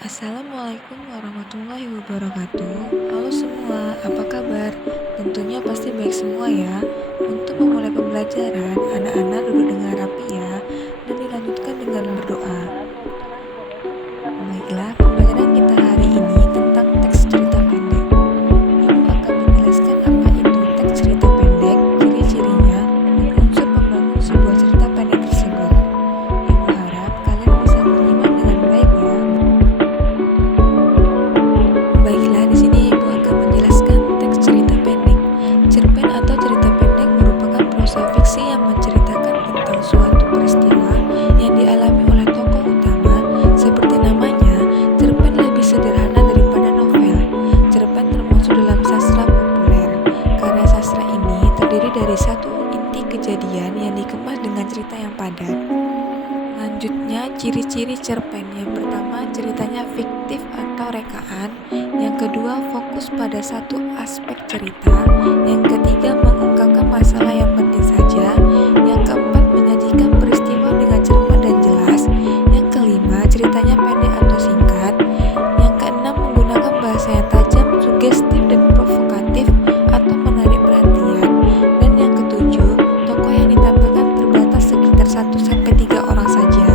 Assalamualaikum warahmatullahi wabarakatuh. Halo semua, apa kabar? Tentunya pasti baik semua ya. Untuk memulai pembelajaran, anak-anak duduk dengan rapi ya, dan dilanjutkan dengan berdoa. Baiklah, pembelajaran kita hari ini tentang teks cerita pendek. Ibu akan menjelaskan apa itu teks cerita pendek, ciri-cirinya, dan unsur pembangun sebuah cerita pendek tersebut. Ibu harap kalian bisa menyimak dengan baik ya. Baiklah, di sini Ibu akan menjelaskan teks cerita pendek. Cerpen atau cerita pendek merupakan prosa fiksi yang menceritakan tentang suatu peristiwa yang dialami oleh tokoh utama. Seperti namanya, cerpen lebih sederhana daripada novel. Cerpen termasuk dalam sastra populer. Karya sastra ini terdiri dari satu inti kejadian yang dikemas dengan cerita yang padat. Selanjutnya, ciri-ciri cerpen. Yang pertama, ceritanya fiktif atau rekaan. Yang kedua, fokus pada satu aspek cerita. Yang ketiga, mengungkapkan masalah yang penting saja. Yang keempat, menyajikan peristiwa dengan cermat dan jelas. Yang kelima, ceritanya pendek atau singkat. Yang keenam, menggunakan bahasa yang tajam, sugestif, dan provokatif atau menarik perhatian. Dan yang ketujuh, tokoh yang ditampilkan terbatas sekitar 1-3 orang saja.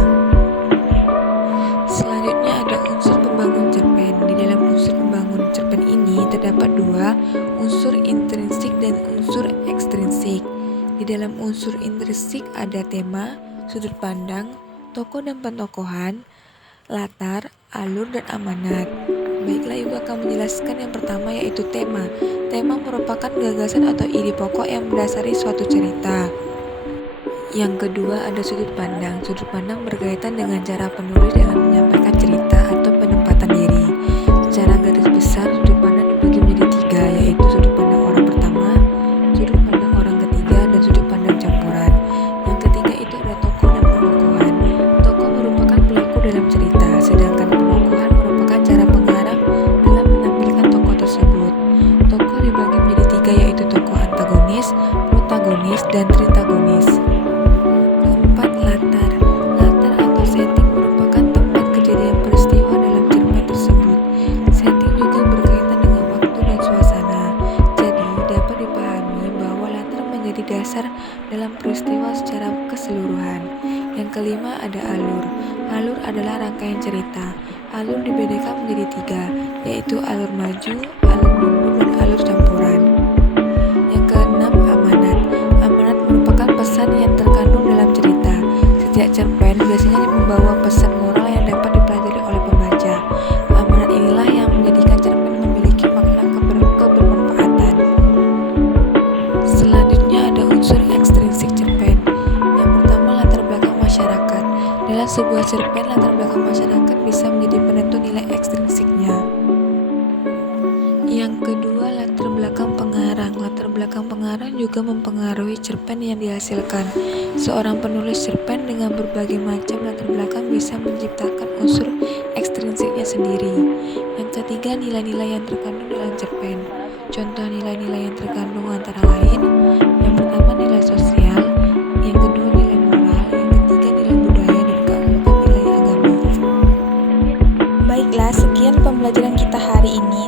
Selanjutnya ada unsur pembangun cerpen. Di dalam unsur pembangun cerpen ini terdapat dua, unsur intrinsik dan unsur ekstrinsik. Di dalam unsur intrinsik ada tema, sudut pandang, tokoh dan pentokohan, latar, alur, dan amanat. Baiklah, Ibu akan menjelaskan yang pertama yaitu tema. Tema merupakan gagasan atau ide pokok yang mendasari suatu cerita. Yang kedua ada sudut pandang. Sudut pandang berkaitan dengan cara penulis dalam menyampaikan cerita atau penempatan diri. Secara garis besar, sudut pandang dibagi menjadi 3, yaitu sudut pandang orang pertama, sudut pandang orang ketiga, dan sudut pandang campuran. Yang ketiga itu ada tokoh dan penokohan. Tokoh merupakan pelaku dalam cerita, sedangkan penokohan merupakan cara pengarang dalam menampilkan tokoh tersebut. Tokoh dibagi menjadi 3, yaitu tokoh antagonis, protagonis, dan tritagonis. Latar atau setting merupakan tempat kejadian peristiwa dalam cerpen tersebut. Setting juga berkaitan dengan waktu dan suasana. Jadi dapat dipahami bahwa latar menjadi dasar dalam peristiwa secara keseluruhan. Yang kelima ada alur. Alur adalah rangkaian cerita. Alur dibedakan menjadi 3, yaitu alur maju, alur mundur, dan alur campuran. Yang keenam amanat. Amanat merupakan pesan yang terkandung dalam cerita. Setiap cerpen biasanya membawa pesan moral yang dapat dipelajari oleh pembaca. Amanat inilah yang menjadikan cerpen memiliki makna kebermanfaatan. Selanjutnya ada unsur ekstrinsik cerpen. Yang pertama, latar belakang masyarakat. Dalam sebuah cerpen, latar belakang masyarakat bisa menjadi penentu nilai ekstrinsiknya. Yang kedua, latar belakang pengarang. Latar belakang pengarang juga mempengaruhi cerpen yang dihasilkan. Seorang penulis cerpen dengan berbagai macam latar belakang bisa menciptakan unsur ekstrinsiknya sendiri. Yang ketiga, nilai-nilai yang terkandung dalam cerpen. Contoh nilai-nilai yang terkandung antara lain, yang pertama nilai sosial, yang kedua nilai moral, yang ketiga nilai budaya, dan keempat nilai agama. Baiklah, sekian pembelajaran kita hari ini.